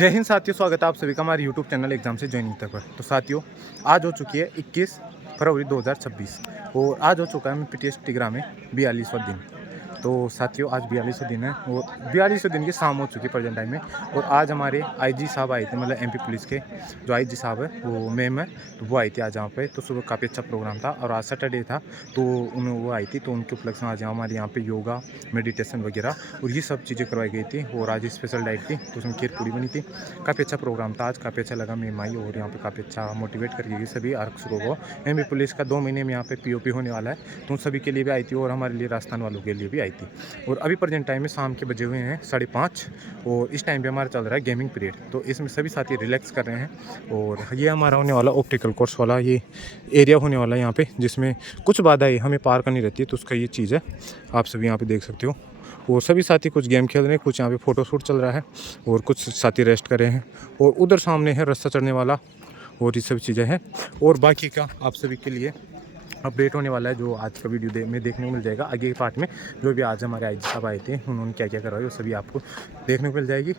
जय हिंद साथियों, स्वागत है आप सभी का हमारे यूट्यूब चैनल एग्जाम से ज्वाइनिंग तक पर। तो साथियों, आज हो चुकी है 21 फरवरी 2026 और आज हो चुका है मैं पीटीएस टिग्रा में 42वां दिन। तो साथियों, आज 42वां दिन है और 42वें दिन की शाम हो चुकी है प्रेजेंट टाइम में। और आज हमारे आईजी साहब आए थे, मतलब एमपी पुलिस के जो आईजी साहब है वो मैम है, तो वो आई थी आज यहाँ पे। तो सुबह काफ़ी अच्छा प्रोग्राम था और आज सैटरडे था तो वो आई थी। तो उनके उपलक्ष्य में आज हमारे यहाँ पे योगा, मेडिटेशन वगैरह और ये सब चीज़ें करवाई गई थी। और आज स्पेशल डाइट थी तो उसमें खीर पूड़ी बनी थी। काफ़ी अच्छा प्रोग्राम था आज, काफ़ी अच्छा लगा मैम आई और यहाँ पे काफ़ी अच्छा मोटिवेट करके गई सभी आरक्षकों को। एमपी पुलिस का 2 महीने में यहाँ पे पीओपी होने वाला है, तो उन सभी के लिए भी आई थी और हमारे लिए राजस्थान वालों के लिए भी आई थी। और अभी प्रेजेंट टाइम में शाम के बजे हुए हैं 5:30 और इस टाइम पे हमारा चल रहा है गेमिंग पीरियड। तो इसमें सभी साथी रिलैक्स कर रहे हैं और ये हमारा होने वाला ऑप्टिकल कोर्स वाला ये एरिया होने वाला है यहाँ पे, जिसमें कुछ बाधाएं हमें पार करनी रहती है। तो उसका ये चीज़ है, आप सभी यहाँ पे देख सकते हो। और सभी साथी कुछ गेम खेल रहे हैं, कुछ यहाँ पे फोटो शूट चल रहा है और कुछ साथी रेस्ट कर रहे हैं। और उधर सामने है रास्ता चढ़ने वाला और ये सभी चीज़ें हैं। और बाकी का आप सभी के लिए अपडेट होने वाला है, जो आज का वीडियो में देखने को मिल जाएगा। आगे के पार्ट में जो भी आज हमारे आईजी साहब आए थे उन्होंने क्या क्या करवाया वो सभी आपको देखने को मिल जाएगी।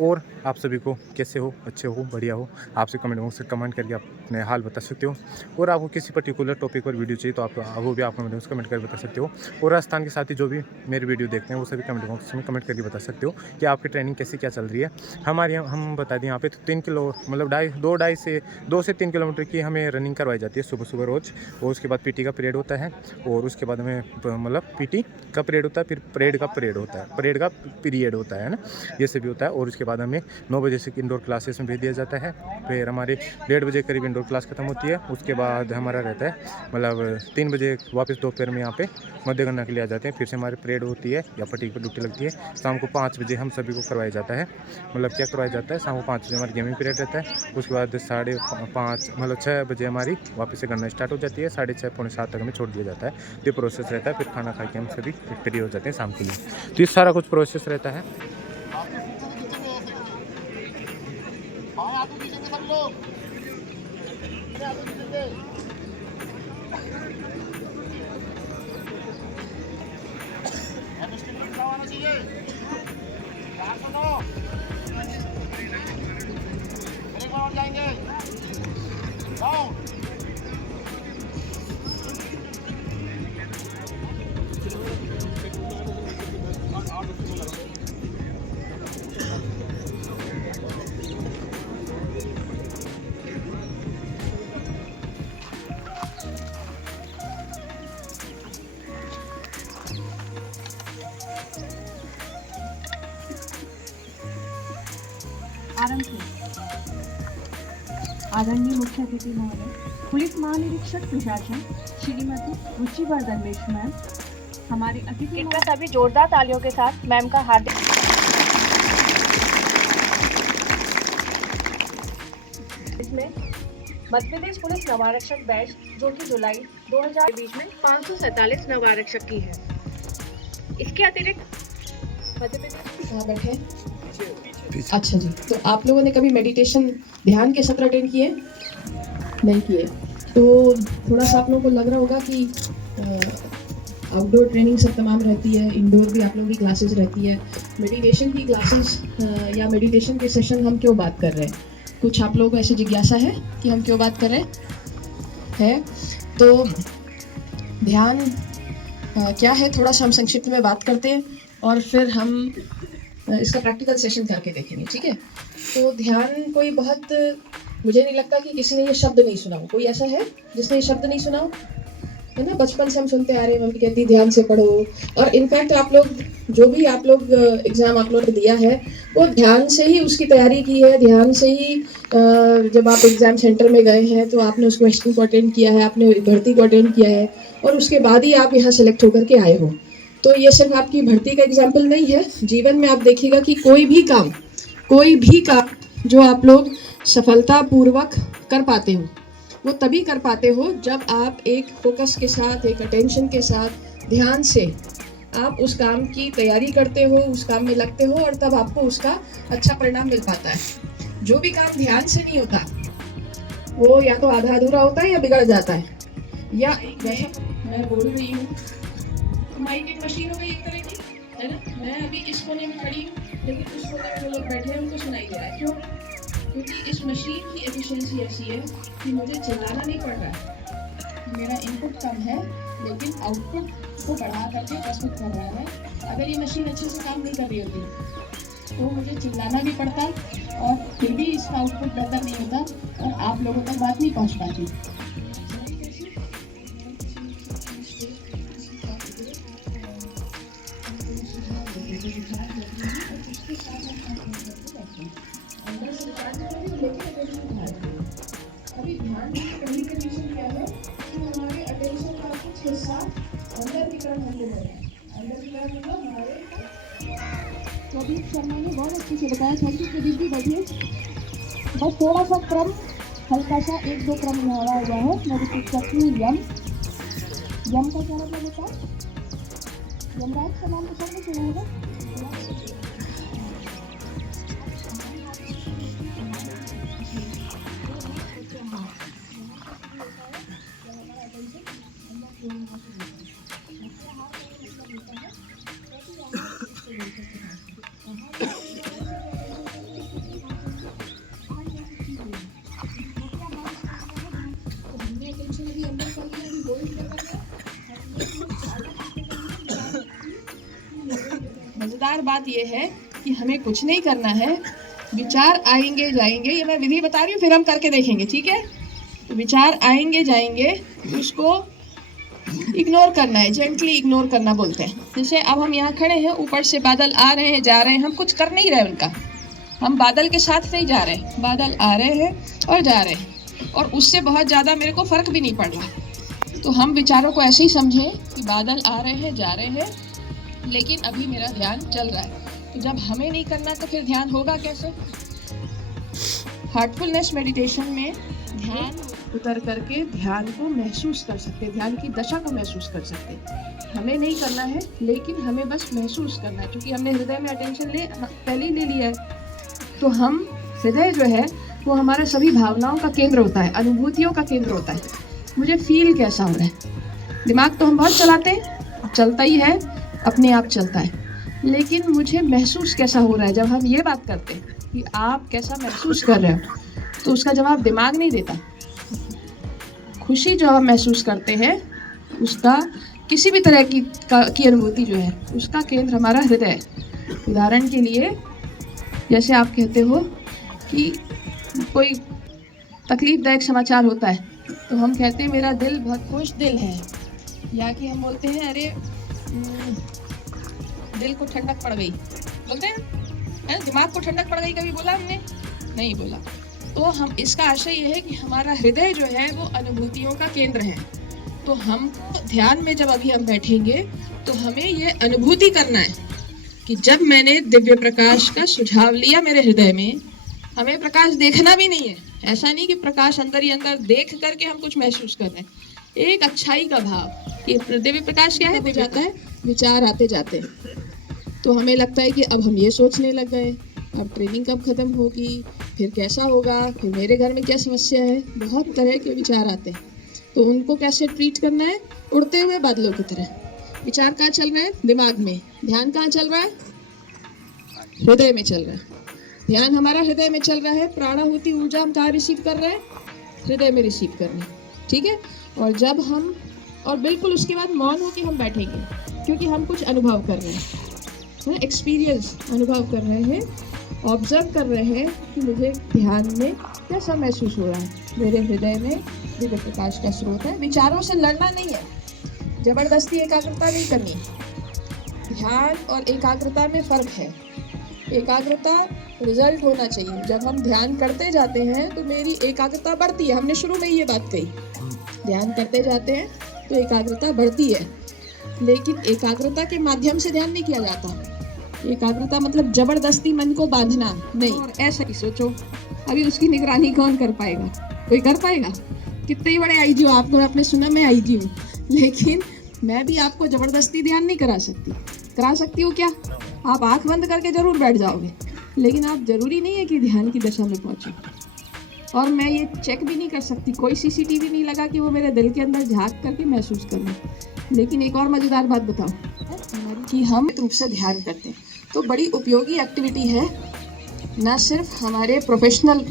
और आप सभी को कैसे हो, अच्छे हो, बढ़िया हो, आपसे कमेंट बॉक्स से कमेंट करके अपने हाल बता सकते हो। और आपको किसी पर्टिकुलर टॉपिक पर वीडियो चाहिए तो आप वो भी आप कमेंट बॉक्स कमेंट करके बता सकते हो। और राजस्थान के साथी जो भी मेरी वीडियो देखते हैं वो सभी कमेंट बॉक्स में कमेंट करके बता सकते हो कि आपकी ट्रेनिंग कैसे क्या चल रही है। हमारे यहाँ हम बता दें यहाँ पे तो 3 किलो मतलब 2 से 3 किलोमीटर की हमें रनिंग करवाई जाती है सुबह सुबह रोज़। और उसके बाद पीटी का पीरियड होता है और उसके बाद हमें मतलब पीटी का पीरियड होता है, फिर परेड का पीरियड होता है ना, ये सभी होता है। और उसके बाद हमें 9 बजे से इंडोर क्लासेस में भेज दिया जाता है। फिर हमारे 1:30 बजे करीब इंडोर क्लास खत्म होती है। उसके बाद हमारा रहता है मतलब 3 बजे वापस दोपहर में यहाँ पे मध्य गणना के लिए आ जाते हैं। फिर से हमारी परेड होती है या फटीक पर ड्यूटी लगती है। शाम को 5 बजे हम सभी को करवाया जाता है, मतलब क्या करवाया जाता है, शाम को 5 बजे हमारी गेमिंग पीरियड रहता है। उसके बाद 5:30 मतलब 6 बजे हमारी वापस से गणना स्टार्ट हो जाती है। 6:30 पौने 7 तक हमें छोड़ दिया जाता है। ये प्रोसेस रहता है। फिर खाना खा के हम सभी फ्री हो जाते हैं शाम के लिए। तो ये सारा कुछ प्रोसेस रहता है। आदरणीय मुख्य अतिथि महोदय, पुलिस महानिरीक्षक प्रशासन श्रीमती रुचिवर्धन मिश्र मैम, हमारे अतिथि इनका सभी जोरदार तालियों के साथ मैम का हार्दिक इसमें मध्य प्रदेश पुलिस नवारक्षक बैच जो कि जुलाई 2020 में 547 नवारक्षक की है। इसके अतिरिक्त मध्य प्रदेश बैठे। अच्छा जी, तो आप लोगों ने कभी मेडिटेशन ध्यान के सत्र अटेंड किए? नहीं किए। तो थोड़ा सा आप लोगों को लग रहा होगा कि आउटडोर ट्रेनिंग सब तमाम रहती है, इंडोर भी आप लोगों की क्लासेस रहती है। मेडिटेशन की क्लासेस या मेडिटेशन के सेशन हम क्यों बात कर रहे हैं? कुछ आप लोगों को ऐसी जिज्ञासा है कि हम क्यों बात कर रहे हैं? तो ध्यान क्या है, थोड़ा सा हम संक्षिप्त में बात करते हैं और फिर हम इसका प्रैक्टिकल सेशन करके देखेंगे, ठीक है? तो ध्यान कोई बहुत, मुझे नहीं लगता कि किसी ने ये शब्द नहीं सुना हो। कोई ऐसा है जिसने ये शब्द नहीं सुना हो? है ना, बचपन से हम सुनते आ रहे हैं, मम्मी कहती ध्यान से पढ़ो। और इनफैक्ट आप लोग जो भी आप लोग एग्जाम आप लोगों ने दिया है वो ध्यान से ही उसकी तैयारी की है। ध्यान से ही जब आप एग्जाम सेंटर में गए हैं तो आपने उस क्वेश्चन को अटेंड किया है, आपने भर्ती को अटेंड किया है और उसके बाद ही आप यहाँ सेलेक्ट होकर के आए हो। तो ये सिर्फ आपकी भर्ती का एग्जाम्पल नहीं है, जीवन में आप देखिएगा कि कोई भी काम जो आप लोग सफलतापूर्वक कर पाते हो वो तभी कर पाते हो जब आप एक फोकस के साथ, एक अटेंशन के साथ, ध्यान से आप उस काम की तैयारी करते हो, उस काम में लगते हो और तब आपको उसका अच्छा परिणाम मिल पाता है। जो भी काम ध्यान से नहीं होता वो या तो आधा अधूरा होता है या बिगड़ जाता है। या जैसा मैं बोल रही हूँ, माइक एक मशीन हो गई एक तरह की, है ना। मैं अभी इस कोने में खड़ी हूँ लेकिन उस कोने में जो लोग बैठे हैं उनको सुनाई दे रहा है। क्यों? क्योंकि इस मशीन की एफिशिएंसी ऐसी है कि मुझे चिल्लाना नहीं पड़ रहा है। मेरा इनपुट कम है लेकिन आउटपुट को बढ़ा करके प्रस्तुत कर रहा है। अगर ये मशीन अच्छे से काम नहीं कर रही होती तो मुझे चिल्लाना भी पड़ता और फिर भी इसका आउटपुट बेहतर नहीं होता और आप लोगों तक बात नहीं पहुंच पाती। अभी ध्यान की पहली कंडीशन क्या है कि हमारे अटेंशन का कुछ हिस्सा अंदर की तरफ होने लगे। अंदर की तरफ मतलब हमारे प्रदीप शर्मा ने बहुत अच्छे से बताया। थैंक यू प्रदीप जी, बैठिए। बस थोड़ा सा क्रम, हल्का सा 1-2 क्रम हुआ है। मैं रिपीट करती हूँ। यम का क्या मतलब होता है? यमराज का नाम तो सबने सुना होगा। मजेदार बात यह है कि हमें कुछ नहीं करना है, विचार आएंगे जाएंगे। ये मैं विधि बता रही हूँ, फिर हम करके देखेंगे, ठीक है? तो विचार आएंगे जाएंगे, उसको इग्नोर करना है, जेंटली इग्नोर करना बोलते हैं। जैसे अब हम यहाँ खड़े हैं, ऊपर से बादल आ रहे हैं जा रहे हैं, हम कुछ कर नहीं रहे उनका, हम बादल के साथ नहीं जा रहे, बादल आ रहे हैं और जा रहे हैं और उससे बहुत ज़्यादा मेरे को फ़र्क भी नहीं पड़ रहा। तो हम विचारों को ऐसे ही समझें कि बादल आ रहे हैं जा रहे हैं, लेकिन अभी मेरा ध्यान चल रहा है। तो जब हमें नहीं करना तो फिर ध्यान होगा कैसे? हार्टफुलनेस मेडिटेशन में ध्यान उतर करके ध्यान को महसूस कर सकते, ध्यान की दशा को महसूस कर सकते। हमें नहीं करना है लेकिन हमें बस महसूस करना है, क्योंकि हमने हृदय में अटेंशन पहले ही ले लिया है। तो हम हृदय जो है वो हमारा सभी भावनाओं का केंद्र होता है, अनुभूतियों का केंद्र होता है। मुझे फील कैसा हो रहा है? दिमाग तो हम बहुत चलाते हैं, चलता ही है, अपने आप चलता है, लेकिन मुझे महसूस कैसा हो रहा है? जब हम ये बात करते हैं कि आप कैसा महसूस कर रहे हो, तो उसका जवाब दिमाग नहीं देता। खुशी जो हम महसूस करते हैं उसका, किसी भी तरह की अनुभूति जो है उसका केंद्र हमारा हृदय है। उदाहरण के लिए जैसे आप कहते हो कि कोई तकलीफदायक समाचार होता है तो हम कहते हैं मेरा दिल बहुत खुश दिल है, या कि हम बोलते हैं अरे दिल को ठंडक पड़ गई, बोलते हैं दिमाग को ठंडक पड़ गई। कभी बोला हमने? नहीं बोला। तो हम, इसका आशय यह है कि हमारा हृदय जो है वो अनुभूतियों का केंद्र है। तो हमको ध्यान में जब अभी हम बैठेंगे तो हमें ये अनुभूति करना है कि जब मैंने दिव्य प्रकाश का सुझाव लिया मेरे हृदय में, हमें प्रकाश देखना भी नहीं है, ऐसा नहीं कि प्रकाश अंदर ही अंदर देख करके हम कुछ महसूस कर रहे हैं। एक अच्छाई का भाव कि दिव्य प्रकाश क्या है, हो जाता है विचार आते जाते, तो हमें लगता है कि अब हम ये सोचने लग गए, अब ट्रेनिंग कब खत्म होगी, फिर कैसा होगा, फिर मेरे घर में क्या समस्या है। बहुत तरह के विचार आते हैं, तो उनको कैसे ट्रीट करना है? उड़ते हुए बादलों की तरह। विचार कहाँ चल रहा है? दिमाग में। ध्यान कहाँ चल रहा है? हृदय में चल रहा है। ध्यान हमारा हृदय में चल रहा है, प्राणाहुति ऊर्जा हम कहाँ रिसीव कर रहे हैं? हृदय में रिसीव कर रहे हैं, ठीक है? और जब हम, और बिल्कुल उसके बाद मौन हो के हम बैठेंगे, क्योंकि हम कुछ अनुभव कर रहे हैं, एक्सपीरियंस अनुभव कर रहे हैं, ऑब्जर्व कर रहे हैं कि मुझे ध्यान में कैसा महसूस हो रहा है। मेरे हृदय में दिव्य प्रकाश का स्रोत है। विचारों से लड़ना नहीं है, जबरदस्ती एकाग्रता नहीं करनी। ध्यान और एकाग्रता में फर्क है। एकाग्रता रिजल्ट होना चाहिए। जब हम ध्यान करते जाते हैं तो मेरी एकाग्रता बढ़ती है। हमने शुरू में ये बात कही, ध्यान करते जाते हैं तो एकाग्रता बढ़ती है, लेकिन एकाग्रता के माध्यम से ध्यान नहीं किया जाता। एकाग्रता मतलब जबरदस्ती मन को बांधना नहीं। और ऐसा ही सोचो, अभी उसकी निगरानी कौन कर पाएगा? कोई कर पाएगा? कितने ही बड़े आईजी हो, आपको आपने सुना मैं आईजी हूँ, लेकिन मैं भी आपको जबरदस्ती ध्यान नहीं करा सकती। करा सकती हूँ क्या? आप आंख बंद करके जरूर बैठ जाओगे, लेकिन आप जरूरी नहीं है कि ध्यान की दशा में पहुंचे। और मैं ये चेक भी नहीं कर सकती, कोई सीसीटीवी नहीं लगा कि वो मेरे दिल के अंदर झांक करके महसूस कर ले। लेकिन एक और मजेदार बात बताओ कि हम रूप से ध्यान करते हैं, तो बड़ी उपयोगी एक्टिविटी है, ना सिर्फ हमारे प्रोफेशनल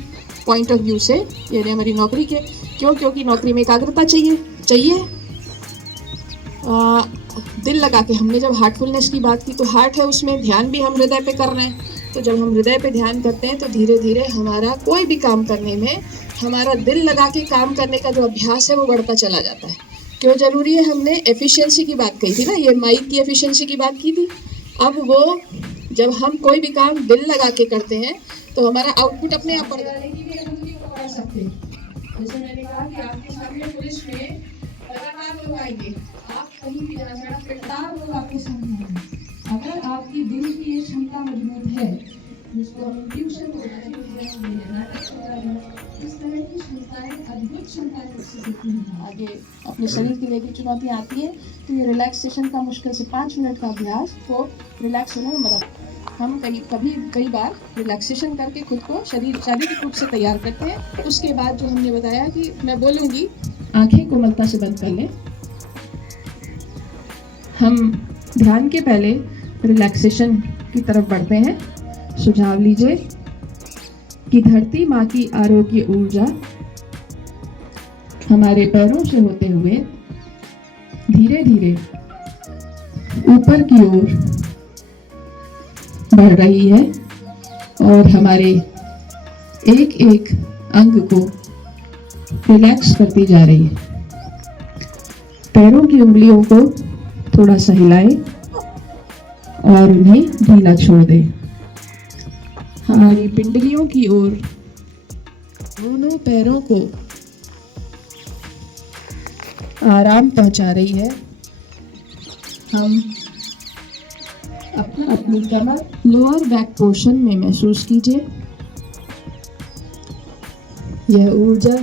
पॉइंट ऑफ व्यू से, यानी हमारी नौकरी के, क्योंकि नौकरी में एकाग्रता चाहिए। दिल लगा के, हमने जब हार्टफुलनेस की बात की तो हार्ट है, उसमें ध्यान भी हम हृदय पे कर रहे हैं। तो जब हम हृदय पे ध्यान करते हैं तो धीरे धीरे हमारा कोई भी काम करने में हमारा दिल लगा के काम करने का जो अभ्यास है वो बढ़ता चला जाता है। क्यों जरूरी है? हमने एफिशिएंसी की बात कही थी ना, ये माइक की एफिशिएंसी की बात की थी। अब वो जब हम कोई भी काम दिल लगा के करते हैं तो हमारा आउटपुट अपने आप बढ़ जाने की भी अनुमति को बढ़ा सकते हैं। जैसे मैंने कहा कि आपके सामने पुलिस में लगातार लोग आएंगे, आप कहीं भी जा सकते, लगातार लोग आपके सामने आएंगे। अगर आपकी दिल की ये क्षमता मजबूत है, जिसको हम इंट्यूशन बोलते हैं, इस तरह की क्षमताएं, अद्भुत क्षमताएं विकसित होती हैं। आगे अपने शरीर के लिए भी चुनौतियां आती है, तो ये रिलैक्सेशन का मुश्किल से 5 मिनट का अभ्यास को रिलैक्स होने में मदद। हम कई बार रिलैक्सेशन करके खुद को शारीरिक रूप से तैयार करते हैं। उसके बाद जो हमने बताया कि मैं बोलूँगी, आंखें कोमलता से बंद कर लें। हम ध्यान के पहले रिलैक्सेशन की तरफ बढ़ते हैं। सुझाव लीजिए कि धरती माँ की आरोग्य ऊर्जा हमारे पैरों से होते हुए धीरे धीरे ऊपर की ओर बढ़ रही है और हमारे एक एक अंग को रिलैक्स करती जा रही है। पैरों की उंगलियों को थोड़ा सा हिलाएं और उन्हें ढीला छोड़ दें। हमारी पिंडलियों की ओर दोनों पैरों को आराम पहुंचा रही है। हम अपनी कमर लोअर बैक पोर्शन में महसूस कीजिए। यह ऊर्जा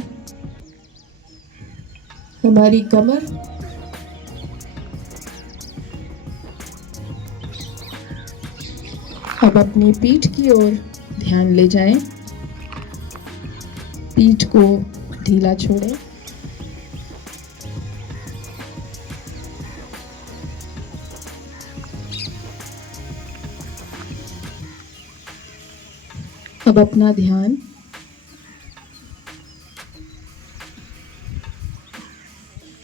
हमारी कमर अब अपनी पीठ की ओर ध्यान ले जाएं। पीठ को ढीला छोड़ें। अब अपना ध्यान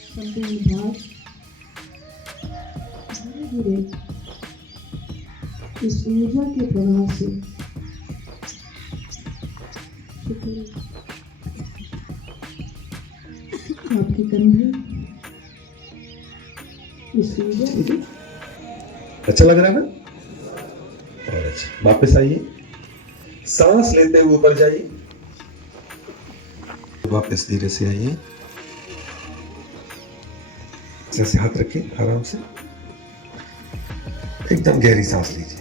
संपूर्ण भाग धीरे धीरे इस ऊर्जा के प्रवाह से आपकी कंधे इस ऊर्जा। अच्छा लग रहा है ना? और अच्छा, वापस आइए, सांस लेते हुए ऊपर जाइए, वापस धीरे से आइए। जैसे हाथ रखिए, आराम से एकदम गहरी सांस लीजिए,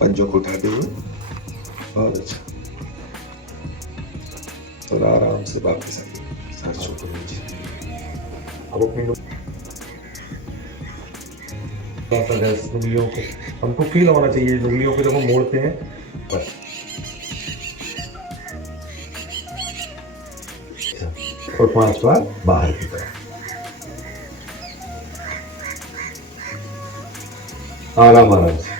पंजों को उठाते हुए। बहुत अच्छा, और आराम से वापस आइए, सर छोड़ दीजिए। अब अपनी उंगलियों को हमको फील होना चाहिए, उंगलियों को जब हम मोड़ते हैं बस। और 5 बार बाहर की तरफ, आराम आराम से।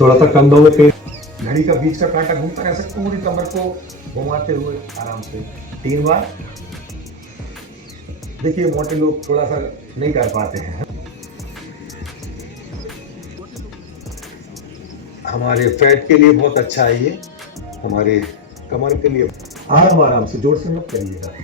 थोड़ा सा कंधों में पेट, घड़ी का बीच का कांटा घूमता है, ऐसे पूरी कमर को घुमाते हुए आराम से 3 बार। देखिए, मोटे लोग थोड़ा सा नहीं कर पाते हैं, हमारे फैट के लिए बहुत अच्छा है ये, हमारे कमर के लिए। आराम आराम से, जोर से मत करिएगा।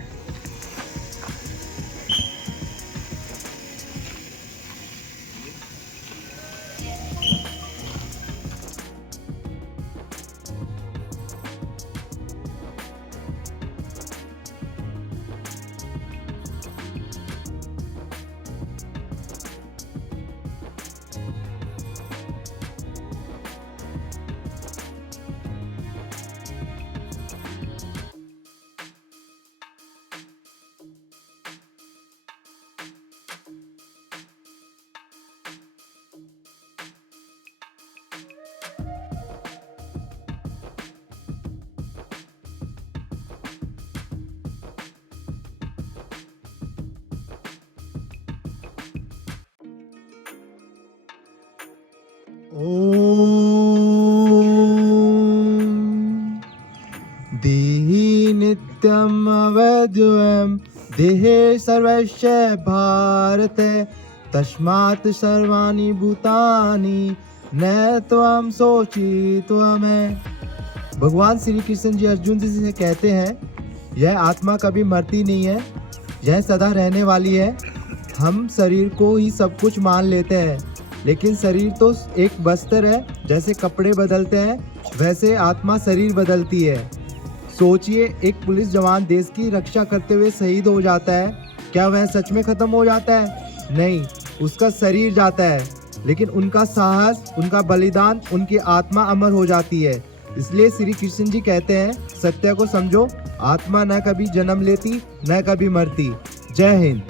देहि नित्यम् अवैद्यं देहे सर्वस्य भारते तस्मात् सर्वाणि भूतानि न त्वं शोचित्वा में। भगवान श्री कृष्ण जी अर्जुन जी से कहते हैं, यह आत्मा कभी मरती नहीं है, यह सदा रहने वाली है। हम शरीर को ही सब कुछ मान लेते हैं, लेकिन शरीर तो एक वस्त्र है। जैसे कपड़े बदलते हैं वैसे आत्मा शरीर बदलती है। सोचिए, एक पुलिस जवान देश की रक्षा करते हुए शहीद हो जाता है, क्या वह सच में खत्म हो जाता है? नहीं, उसका शरीर जाता है, लेकिन उनका साहस, उनका बलिदान, उनकी आत्मा अमर हो जाती है। इसलिए श्री कृष्ण जी कहते हैं, सत्य को समझो, आत्मा न कभी जन्म लेती न कभी मरती। जय हिंद।